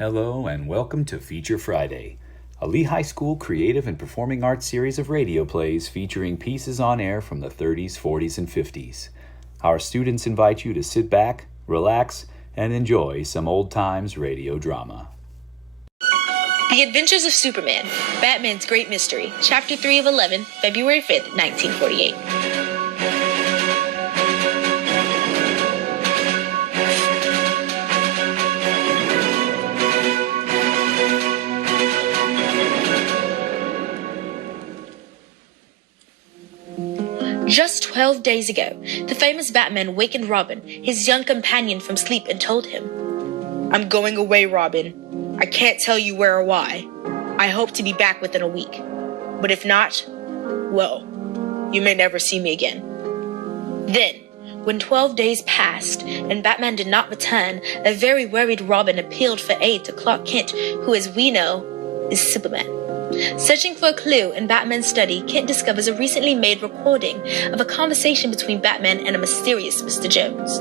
Hello and welcome to Feature Friday, a Lee High School creative and performing arts series of radio plays featuring pieces on air from the 30s, 40s, and 50s. Our students invite you to sit back, relax, and enjoy some old times radio drama. The Adventures of Superman, Batman's Great Mystery, Chapter 3 of 11, February 5th, 1948. Just 12 days ago, the famous Batman wakened Robin, his young companion, from sleep and told him, "I'm going away, Robin. I can't tell you where or why. I hope to be back within a week. But if not, well, you may never see me again." Then, when 12 days passed and Batman did not return, a very worried Robin appealed for aid to Clark Kent, who, as we know, is Superman. Searching for a clue in Batman's study, Kent discovers a recently made recording of a conversation between Batman and a mysterious Mr. Jones,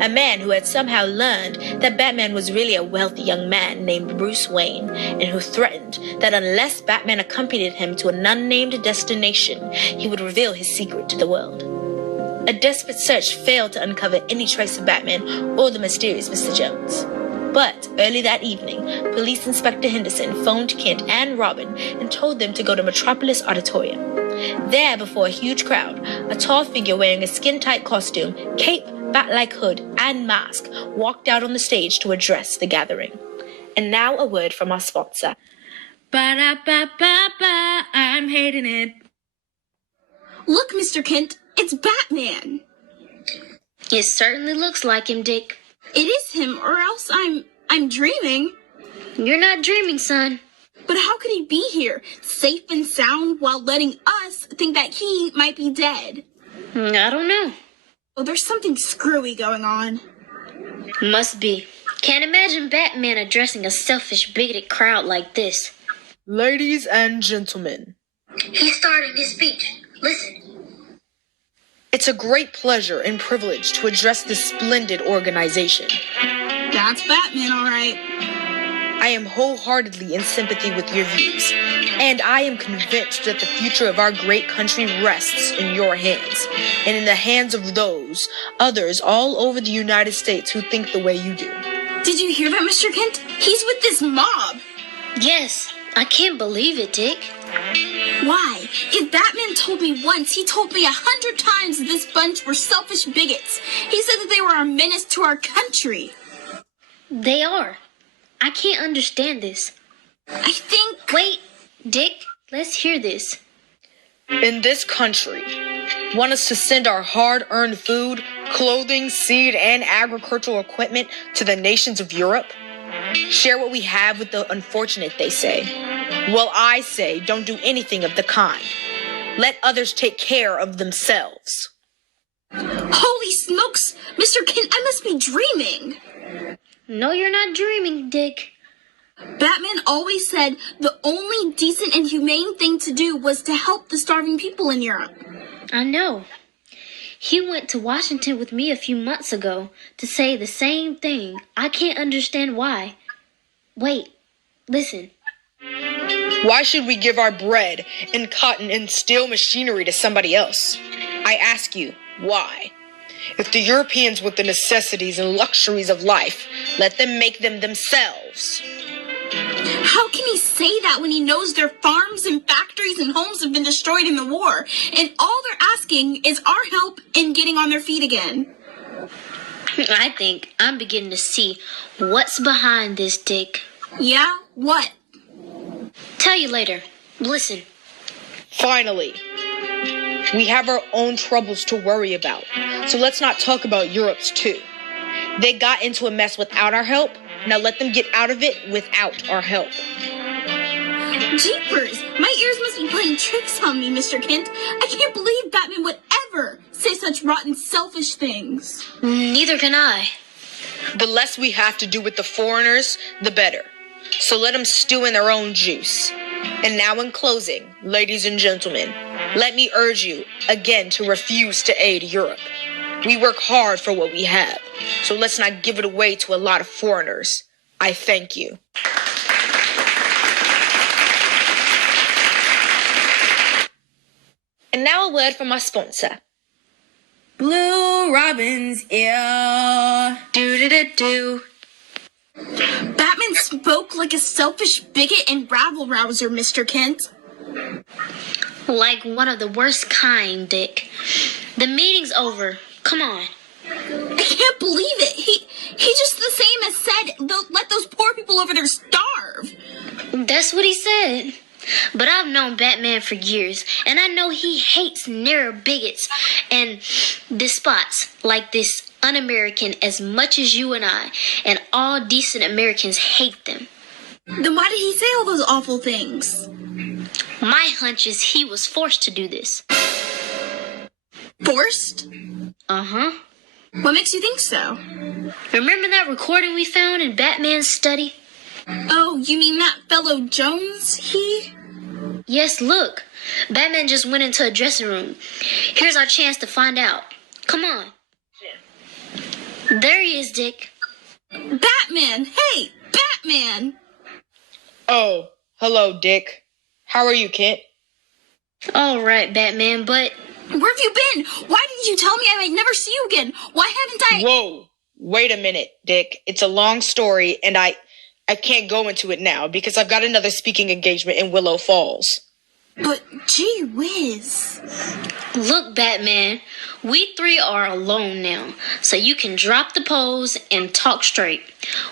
a man who had somehow learned that Batman was really a wealthy young man named Bruce Wayne, and who threatened that unless Batman accompanied him to an unnamed destination, he would reveal his secret to the world. A desperate search failed to uncover any trace of Batman or the mysterious Mr. Jones. But early that evening, Police Inspector Henderson phoned Kent and Robin and told them to go to Metropolis Auditorium. There, before a huge crowd, a tall figure wearing a skin-tight costume, cape, bat-like hood, and mask walked out on the stage to address the gathering. And now a word from our sponsor. Ba-da-ba-ba-ba, I'm hating it. Look, Mr. Kent, it's Batman. It certainly looks like him, Dick. It is him, or else I'm dreaming. You're not dreaming, son. But how could he be here, safe and sound, while letting us think that he might be dead? I don't know. Oh, there's something screwy going on. Must be. Can't imagine Batman addressing a selfish, bigoted crowd like this. Ladies and gentlemen. He's starting his speech. Listen. It's a great pleasure and privilege to address this splendid organization. That's Batman, all right. I am wholeheartedly in sympathy with your views, and I am convinced that the future of our great country rests in your hands, and in the hands of those others all over the United States who think the way you do. Did you hear that, Mr. Kent? He's with this mob. Yes, I can't believe it, Dick. Why? If Batman told me once, he told me 100 times that this bunch were selfish bigots. He said that they were a menace to our country. They are. I can't understand this. I think... Wait, Dick, let's hear this. In this country, want us to send our hard-earned food, clothing, seed, and agricultural equipment to the nations of Europe? Share what we have with the unfortunate, they say. Well, I say don't do anything of the kind. Let others take care of themselves. Holy smokes! Mr. Kent, I must be dreaming. No, you're not dreaming, Dick. Batman always said the only decent and humane thing to do was to help the starving people in Europe. I know. He went to Washington with me a few months ago to say the same thing. I can't understand why. Wait, listen. Why should we give our bread and cotton and steel machinery to somebody else? I ask you, why? If the Europeans want the necessities and luxuries of life, let them make them themselves. How can he say that when he knows their farms and factories and homes have been destroyed in the war, and all they're asking is our help in getting on their feet again? I think I'm beginning to see what's behind this, Dick. Yeah? What? Tell you later. Listen. Finally, we have our own troubles to worry about, so let's not talk about Europe's too. They got into a mess without our help. Now let them get out of it without our help. Jeepers! My ears must be playing tricks on me, Mr. Kent. I can't believe Batman would ever say such rotten, selfish things. Neither can I. The less we have to do with the foreigners, the better. So let them stew in their own juice. And now in closing, ladies and gentlemen, let me urge you again to refuse to aid Europe. We work hard for what we have, so let's not give it away to a lot of foreigners. I thank you. And now a word from our sponsor. Blue Robin's ear. Do-do-do-do. Batman spoke like a selfish bigot and rabble-rouser, Mr. Kent. Like one of the worst kind, Dick. The meeting's over. Come on. I can't believe it. He just the same as said, let those poor people over there starve. That's what he said. But I've known Batman for years, and I know he hates narrow bigots and despots like this un-American as much as you and I, and all decent Americans hate them. Then why did he say all those awful things? My hunch is he was forced to do this. Forced? Uh-huh. What makes you think so? Remember that recording we found in Batman's study? Oh, you mean that fellow Jones, Yes, look. Batman just went into a dressing room. Here's our chance to find out. Come on. There he is, Dick. Batman! Hey, Batman! Oh, hello, Dick. How are you, Kent? All right, Batman, but... Where have you been? Why didn't you tell me I might never see you again? Why haven't I... Whoa, wait a minute, Dick. It's a long story, and I can't go into it now because I've got another speaking engagement in Willow Falls. But gee whiz. Look, Batman, we three are alone now, so you can drop the pose and talk straight.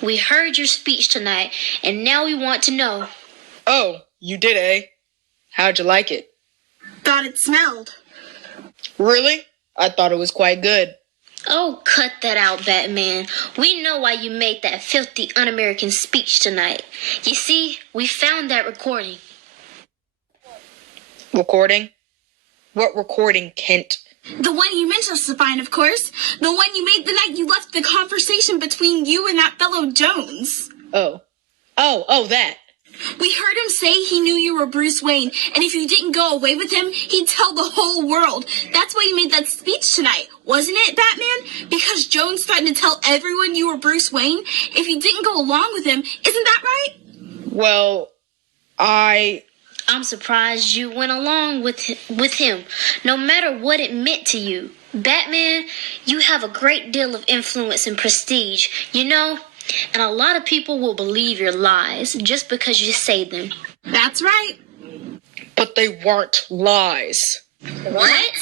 We heard your speech tonight, and now we want to know. Oh, you did, eh? How'd you like it? Thought it smelled. Really? I thought it was quite good. Oh, cut that out, Batman. We know why you made that filthy un-American speech tonight. You see, we found that recording. Recording? What recording, Kent? The one you meant us to find, of course. The one you made the night you left the conversation between you and that fellow Jones. Oh, that. We heard him say he knew you were Bruce Wayne, and if you didn't go away with him, he'd tell the whole world. That's why you made that speech tonight, wasn't it, Batman? Because Jones threatened to tell everyone you were Bruce Wayne if you didn't go along with him. Isn't that right? Well, I'm surprised you went along with him, no matter what it meant to you. Batman, you have a great deal of influence and prestige, you know? And a lot of people will believe your lies just because you say them. That's right. But they weren't lies. What?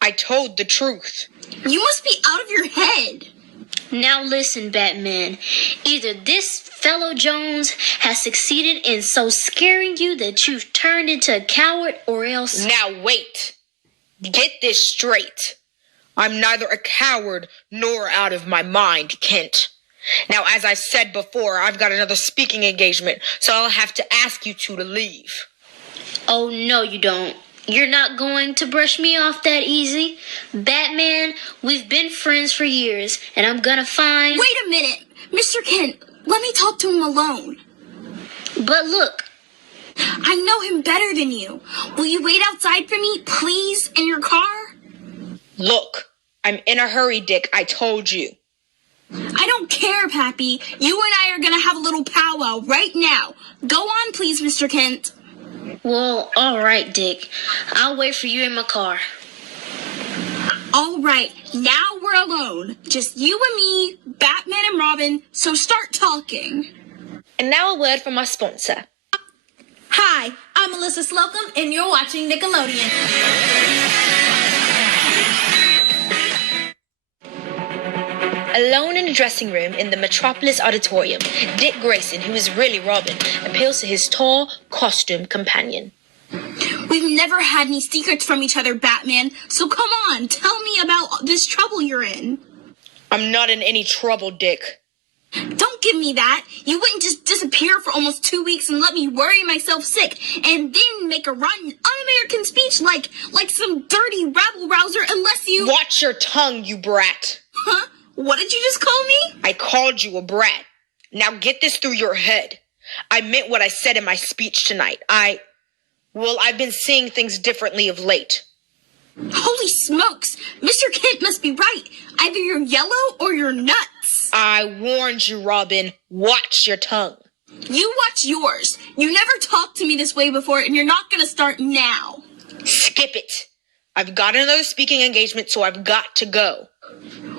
I told the truth. You must be out of your head. Now listen, Batman. Either this fellow Jones has succeeded in so scaring you that you've turned into a coward, or else... Now wait. Get this straight. I'm neither a coward nor out of my mind, Kent. Now, as I said before, I've got another speaking engagement, so I'll have to ask you two to leave. Oh, no, you don't. You're not going to brush me off that easy. Batman, we've been friends for years, and I'm gonna find... Wait a minute. Mr. Kent, let me talk to him alone. But look. I know him better than you. Will you wait outside for me, please, in your car? Look, I'm in a hurry, Dick. I told you. I don't care, Pappy. You and I are going to have a little powwow right now. Go on, please, Mr. Kent. Well, all right, Dick. I'll wait for you in my car. All right, now we're alone. Just you and me, Batman and Robin, so start talking. And now a word from our sponsor. Hi, I'm Alyssa Slocum, and you're watching Nickelodeon. Alone in a dressing room in the Metropolis Auditorium, Dick Grayson, who is really Robin, appeals to his tall, costume companion. We've never had any secrets from each other, Batman, so come on, tell me about this trouble you're in. I'm not in any trouble, Dick. Don't give me that. You wouldn't just disappear for almost 2 weeks and let me worry myself sick and then make a rotten un-American speech like some dirty rabble-rouser unless you... Watch your tongue, you brat. Huh? What did you just call me? I called you a brat. Now get this through your head. I meant what I said in my speech tonight. I've been seeing things differently of late. Holy smokes! Mr. Kent must be right. Either you're yellow or you're nuts. I warned you, Robin. Watch your tongue. You watch yours. You never talked to me this way before, and you're not gonna start now. Skip it. I've got another speaking engagement, so I've got to go.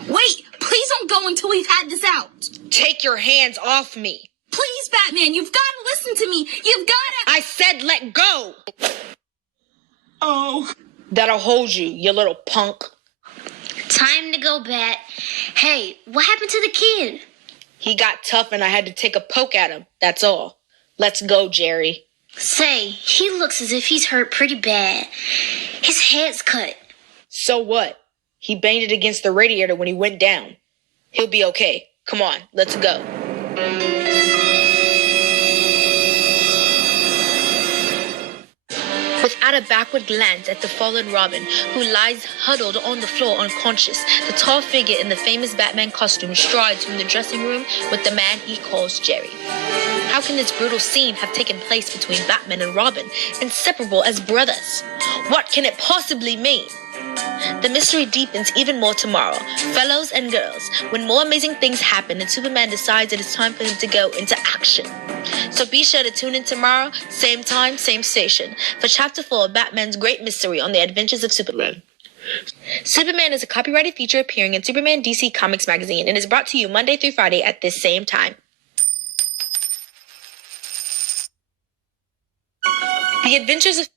Wait, please don't go until we've had this out. Take your hands off me. Please, Batman, you've got to listen to me. You've got to... I said let go. Oh. That'll hold you, you little punk. Time to go, Bat. Hey, what happened to the kid? He got tough and I had to take a poke at him, that's all. Let's go, Jerry. Say, he looks as if he's hurt pretty bad. His head's cut. So what? He banged it against the radiator when he went down. He'll be okay. Come on, let's go. Without a backward glance at the fallen Robin, who lies huddled on the floor unconscious, the tall figure in the famous Batman costume strides from the dressing room with the man he calls Jerry. How can this brutal scene have taken place between Batman and Robin, inseparable as brothers? What can it possibly mean? The mystery deepens even more tomorrow, fellows and girls, when more amazing things happen and Superman decides it is time for him to go into action. So be sure to tune in tomorrow, same time, same station, for Chapter 4 of Batman's Great Mystery on the Adventures of Superman. Superman is a copyrighted feature appearing in Superman DC Comics magazine and is brought to you Monday through Friday at this same time. The Adventures of